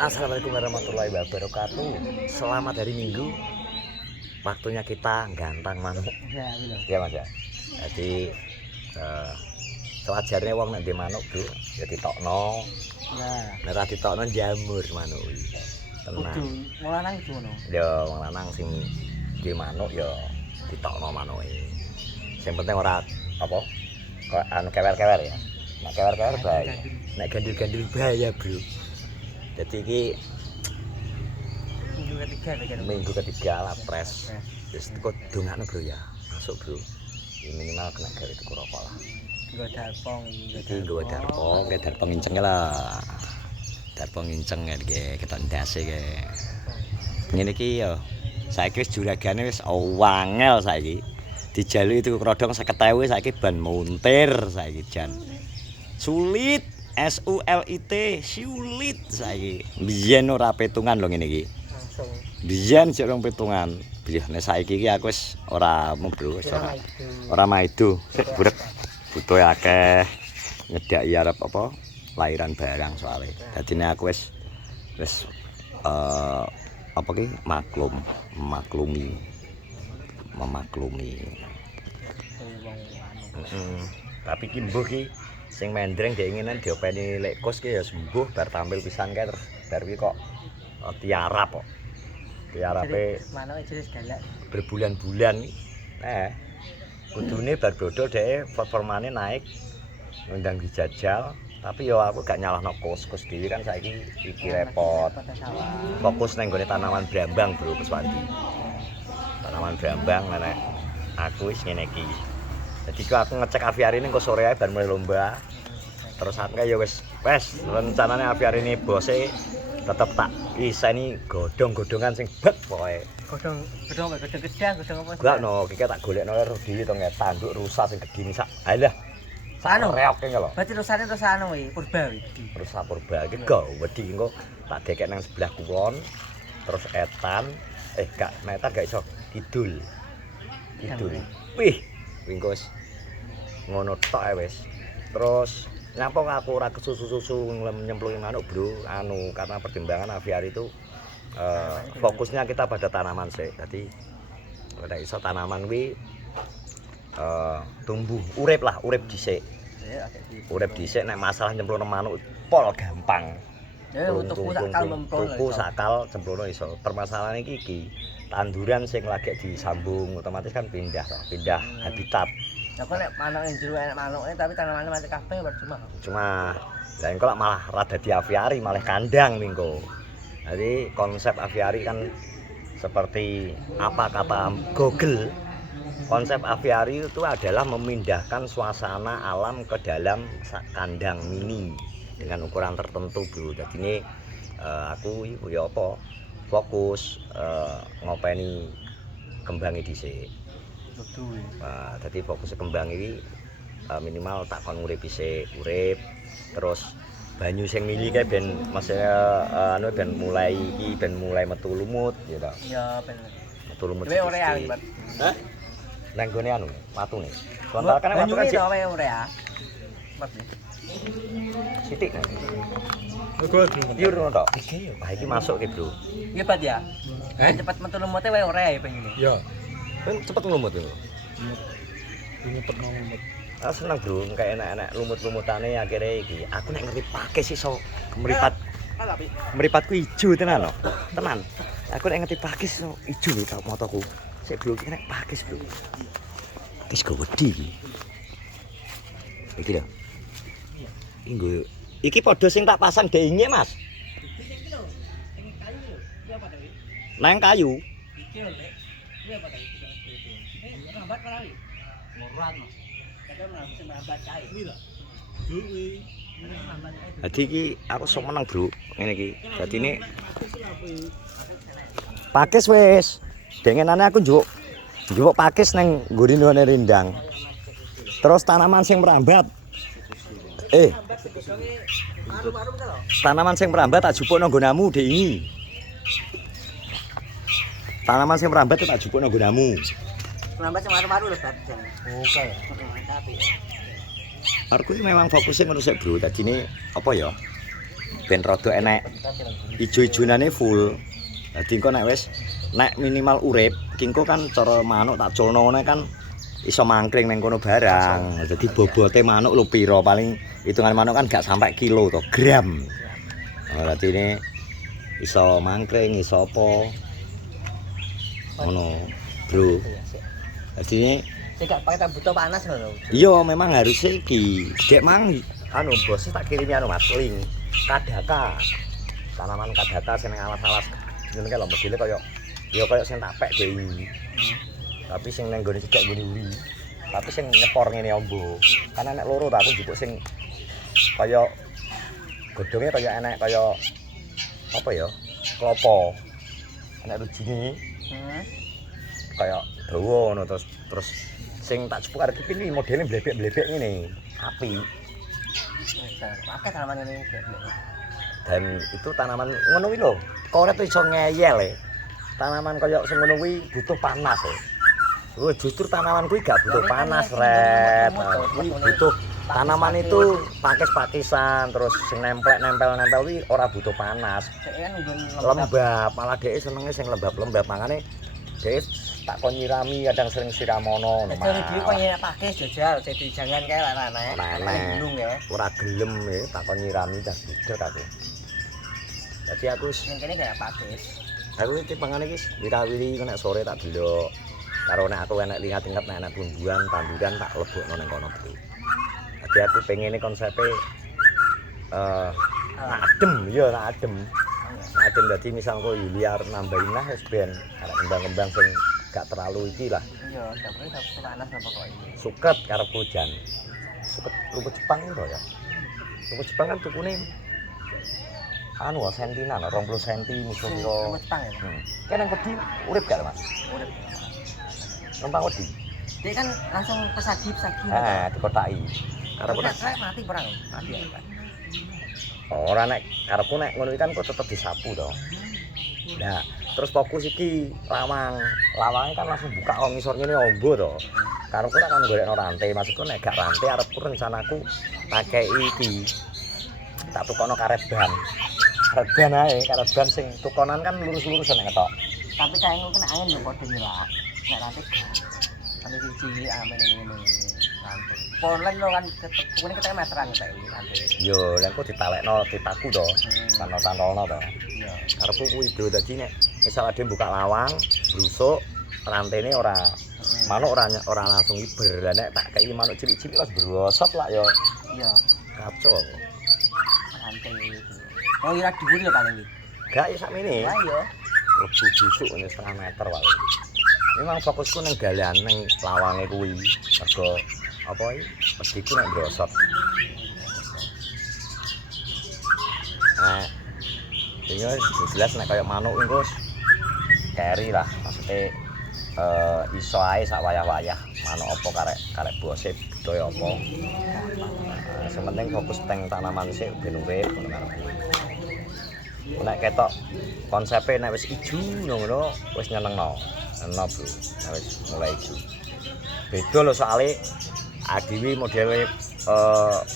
Assalamualaikum warahmatullahi wabarakatuh. Selamat hari Minggu. Waktunya kita gantang manuk. Ya Mas ya. Jadi sewajarnya wong nek ndek manuk, Bro, ya ditokno. Nah, nek ora ditokno jamur manuk iki. Tenang. Wong lanang iki ngono. Ya wong lanang sing duwe manuk ya ditokno manuke. Sing penting ora apa? Kok anu kewer-kewer ya. Nek kewer-kewer bahaya. Nek gandul-gandul bahaya, Bro. Jadi iki minggu ketiga lah pres. Wis kok dongakno Bro ya. Masuk Bro. Minimal kena gawe tuku rokok lah. Nggo darpong Iki nggo darpong, kayak darpong ngincenge lah. Darpong nginceng iki keton ndase iki. Ngene iki ya. Saiki wis juragane wis wangel saiki. Dijaluki tuku krodong 50.000 saiki ban muntir saiki jan. Sulit. SULIT sulit saiki. Biyen ora petungan lho ngene iki. langsung. Biyen sik rong petungan. Biyen nek saiki iki aku wis ora Bro, wis ora maido. Sik burek. Butuh akeh nyedaki arep apa? Lairan barang soalnya. Dadine aku wis apa ki memaklumi. Tapi ki mbuh ki sing mendreng diinginan diopeni lek kos ki ya sembuh bar tampil pisan kae terus bar ki kok tiarap kok. Tiarape Manuke jelas galak. berbulan-bulan kudune bar dodol dhek performane naik ngundang dijajal tapi yo aku gak nyalahno kos dhewe kan saiki iki repot. Fokus nang gone tanaman brambang Bro Kuswandi. Tanaman brambang nek aku wis ngene iki. Jadi aku ngecek aviari ini kok sore ae bar mulai lomba. Terus aku ya wis rencanane aviari ini bose tetep tak iseni godhong-godhongan sing bet pokoke. Godhong apa? Godhong gedang, godhong apa? Gak no, iki tak golekno Rudi to nge tanduk rusa sing gedine sak. Alah. Sak reok iki lho. Berarti rusane terus anu iki, purba iki. Rusa purba iki go wedi engko tak dekek nang sebelah kulon. Terus etan gak etan gak iso kidul. Wih, wingkos ngono tok ae wis. Terus nyapa aku ora kesusu-susu nyemplungi manuk Bro, karena pertimbangan aviari itu fokusnya kita pada tanaman sih. Jadi ora iso tanaman kuwi tumbuh, urip dhisik. Urip dhisik nek masalah nyemplungno manuk pol gampang. Ya tuku sakal mempol. Tuku sakal cemplungno iso. Permasalahan iki tanduran sing lagi disambung otomatis kan pindah habitat. Ya kok nek manuke jero enek manuke tapi tanamane mati kabeh percuma. Cuma lha engko malah rada di aviari malah kandang mingko. Jadi konsep aviari kan seperti apa kata Google. Konsep aviari itu adalah memindahkan suasana alam ke dalam kandang mini dengan ukuran tertentu Bro. Jadi ini aku ya apa fokus ngopeni kembangi dhisik. Nah, jadi fokus kembang ini minimal tak kon urip dhisik, urip terus banyu sing mili kae ben maksudnya ben mulai metu lumut ya ta. Ya ben. Metu lumut. Dewe urea iki, Pak. Hah? Nang gone matune. Kontal kan banyu matu kan iki dewe urea. Pak. Sithik. Yur ngono tok. Iki masuk ki Bro. Iya Pak ya. Cepet metu lumute wae urea ya pengen. Iya. Kan cepet ngelumut itu. Cepet ngelumut. Ah seneng Bro, kayak enak-enak lumut-lumutane akhirnya iki. Aku nek ngerti pakis iso kemeripat. Meripatku ijo tenan lho. Tenan. Aku nek ngerti pakis iso ijo lho tak motoku. Sik Bro iki nek pakis Bro. Wis go wedi iki. Iki lho. Iki padha sing tak pasang deinge Mas. Iki lho, sing kayu lho. Iki apa Dewi? Nang kayu. Iki lho, Lek. Iki apa Dewi? Merambat kali. Morat. Kadang merambat kae. Iki lho. Duwi. Jadi iki aku sok menang Bro, ngene iki. Dadi ini pakis wis. Dengenane aku njuk pakis nang nggone rindang. Terus tanaman sing merambat. Tanaman sing merambat tak jupuk nang nggonamu Dei. Tanaman sing merambat tak jupuk nang nggonamu. Merambat sing maru-maru lho, Pak. Oke. Aku memang fokusnya ngono sik Bro. Dadine apa ya? ben rada enek ijo-ijonane full. Dadi engko nek minimal urip, kingko kan cara manuk tak culno ngene kan iso mangkring ning kono barang. Dadi bobote manuk lho pira paling hitungan manuk kan gak sampai kilo to, gram. Berarti ini iso mangkring, iso apa. Ngono, Bro. Jadi ini Tidak pakai butuh panas lho. iya memang harus iki. Dek mang anu bos tak kirimi anu Mas link kadaka. Tanaman kadaka sing ning alas-alas. Jenenge lho modele kaya sing tak pek dhewe. Tapi sing ning gone cedhak gone uri. Tapi sing nyepor ngene ombo. Kan enek loro ta aku njupuk sing kaya godhonge kaya enek kaya apa ya? Klopo. Enek rujine. Kaya dawa ngono terus sing tak cepuk arep iki modele blebek-blebek ngene. Api. Pakai tanaman ini. Dan itu tanaman ngono kuwi lho. Koret iso ngeyel e. Tanaman kaya sing ngono kuwi butuh panas e. Oh, justru tanaman kuwi gak butuh panas, Red. Kuwi butuh tanaman itu pakis-pakisan terus sing nempel kuwi ora butuh panas. Lembab, malah dhek senenge sing lembab-lembab mangane dhek tak kon nyirami kadang sering siramono ngono. Jadi dhewe kok nyenek pakis jajal, jadi jangan kae larane. Gunung ya. Ora gelem ya tak kon nyirami dah buder aku. Dadi aku Ning kene kayak pakis. aku iki pangane iki wirawiri nek sore tak delok. Karo nek aku enek lihat-inget nek enek bumbuan, tanduran tak lebokno ning kono, Bro. Dadi aku pengene konsepe adem, ya adem. Adem dadi misal kok liar nambahin lah wis ben arek kembang-kembang sing gak terlalu iki lah. Iya, dapure tak panas apa kok iki. Suket karep hujan. Suket rumput Jepang itu ya. Rumput Jepang kan tukune anu sentina 20 cm musuh kira. Rumput Jepang ya. Kan nang wedi urip gak, Mas? Urip. Numpang wedi. Dia kan langsung pesagi. Dikotaki. Karepku Udah nek mati perang. Mati ya, Pak. ora nek karepku nek ngono iki kan kok tetep disapu to. Nah, terus fokus iki lawang. Lawange kan langsung buka wong ngisor ngene ombo to. Karepku nek kan golekno rantai, maksudku nek gak rantai arepku rencanaku pakai iki. Tak tukono karet ban. Karet ban ae, karet ban sing tukonan kan lurus-lurus nek ketok. Tapi kayaknya kena angin yo padha nyelak. Nek rantai. Ane siji amen ngene rantai. Polen lo kan tukune ketemu meteran kayak iki rantai. Yo, lek kok ditalekno titaku to. Tantol-tantolno to. Iya. Karepku kuwi Bro, dadi nek misal ade buka lawang, brusuk, rantene ora manuk ora langsung iber. Lah nek tak kei manuk cilik-cilik wis brosot lah ya. Iya. Kacau. Rantai iki. Oh, ira dhuwur lho paling iki. Gak ya sakmene. Lah iya. Lebu busuk ini setengah meter wae. Memang fokusku ning galian ning lawange kuwi. Mergo apa iki? Pediku nek brosot. Nah, ini jelas nek kaya manuk engko keri lah, maksudnya iso ae sak wayah-wayah manuk apa karek bose budaya apa. Sing penting fokus teng tanaman sik ben urip ngono karepku. Nek ketok konsepe nek wis ijo ngono wis nyenengno. Enak, Bro. Nek wis mulai ijo. Beda lho soalé adiwi modele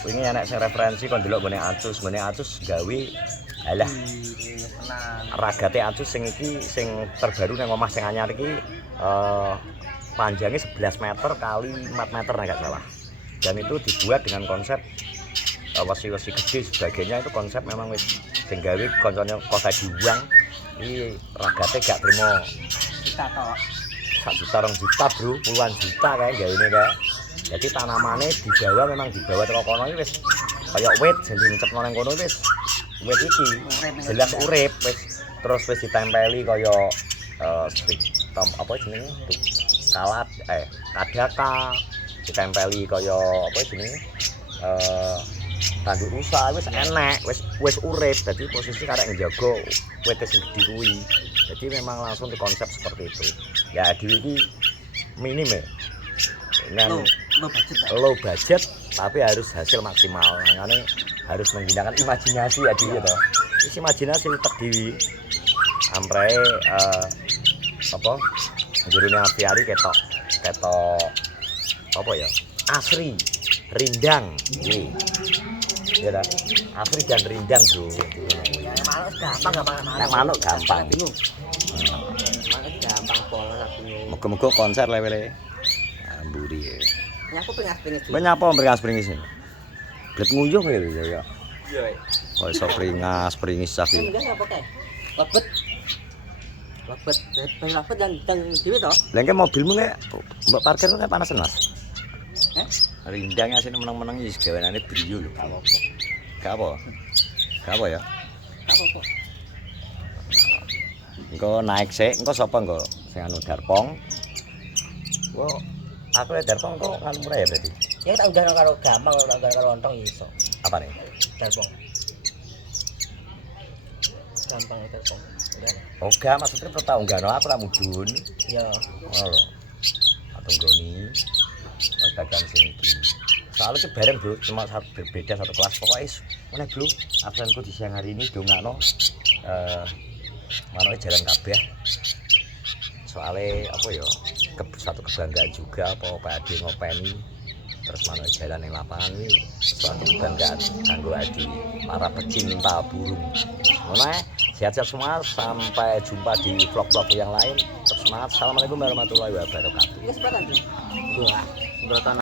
wingi enek sing referensi kon delok gone Acus gawe alah ragate Acus sing iki sing terbaru nang omah sing anyar iki panjangnya 11 meter kali 4 meter nek gak salah. Dan itu dibuat dengan konsep wesi-wesi gede sebagainya, itu konsep memang wis sing gawe koncone kota diuang iki ragate gak trimo Kita tok. 1 juta 2 juta, Bro, puluhan juta kae gawene kae. Jadi tanamannya dibawa memang dibawa teko kono iki wis kaya wit sing dincetno nang kono wis wit iki jelas urip wis terus wis ditempeli kaya apa jenenge kalat kadaka ditempeli kaya apa jenenge tanduk rusa wis enek wis urip. Dadi posisi karek njaga wit sing gedhi kuwi. Jadi memang langsung dikonsep seperti itu. Ya dhewe iki minim ya. Dengan low budget tapi harus hasil maksimal. Makanya harus menggunakan imajinasi ya dhewe to. Wis imajinasi utek dhewe. Ampre apa jerone apiari ketok apa ya? Asri, rindang. Iki Ya dah. Afri dan rindang, Bro. Ya manuk gampang. Nek manuk gampang. Bingung. Manuk gampang pol bingung. Muga-muga konser lewele. Amburi. Nyaku pengen Kowe nyapa beringas-beringis ini? Blet nguyuh kowe lho ya. Iya. Kok iso beringas-beringis sak iki. Enggak apa kae. Lebet. Lebet dan dhewe to. Lah engke mobilmu nek mbok parkir nek panasen, Mas. Heh? Rindangnya sini meneng-meneng iki gaweane brio lho. Gak apa. Gak apa ya. Apa-apa. Engko naik sik, engko sapa engko sing anu Darpong. Engko aku ya Darpong kok nganu murah ya berarti. Ya tak udah karo gampang tak udah karo lontong iso. Apa nih? Telepon. Gampang telepon. Oh gak, maksudnya perlu tau enggak, aku tak mudun. Iya. Oh lho. Atau nggoni. Oh dagang sini. Soalnya itu bareng bro, cuma berbeda satu kelas. Pokoknya mana bro, absenku di siang hari ini dongakno manuknya jalan kabeh. Soalnya apa ya, satu kebanggaan juga apa Pak Ade ngopeni. Terus manuknya jalan yang lapangan ini suatu kebanggaan kanggo adi para pecinta burung. Mulai sehat-sehat semua, sampai jumpa di vlog-vlog yang lain. Terus semangat, assalamualaikum warahmatullahi wabarakatuh. Ini seberapa nanti? 2.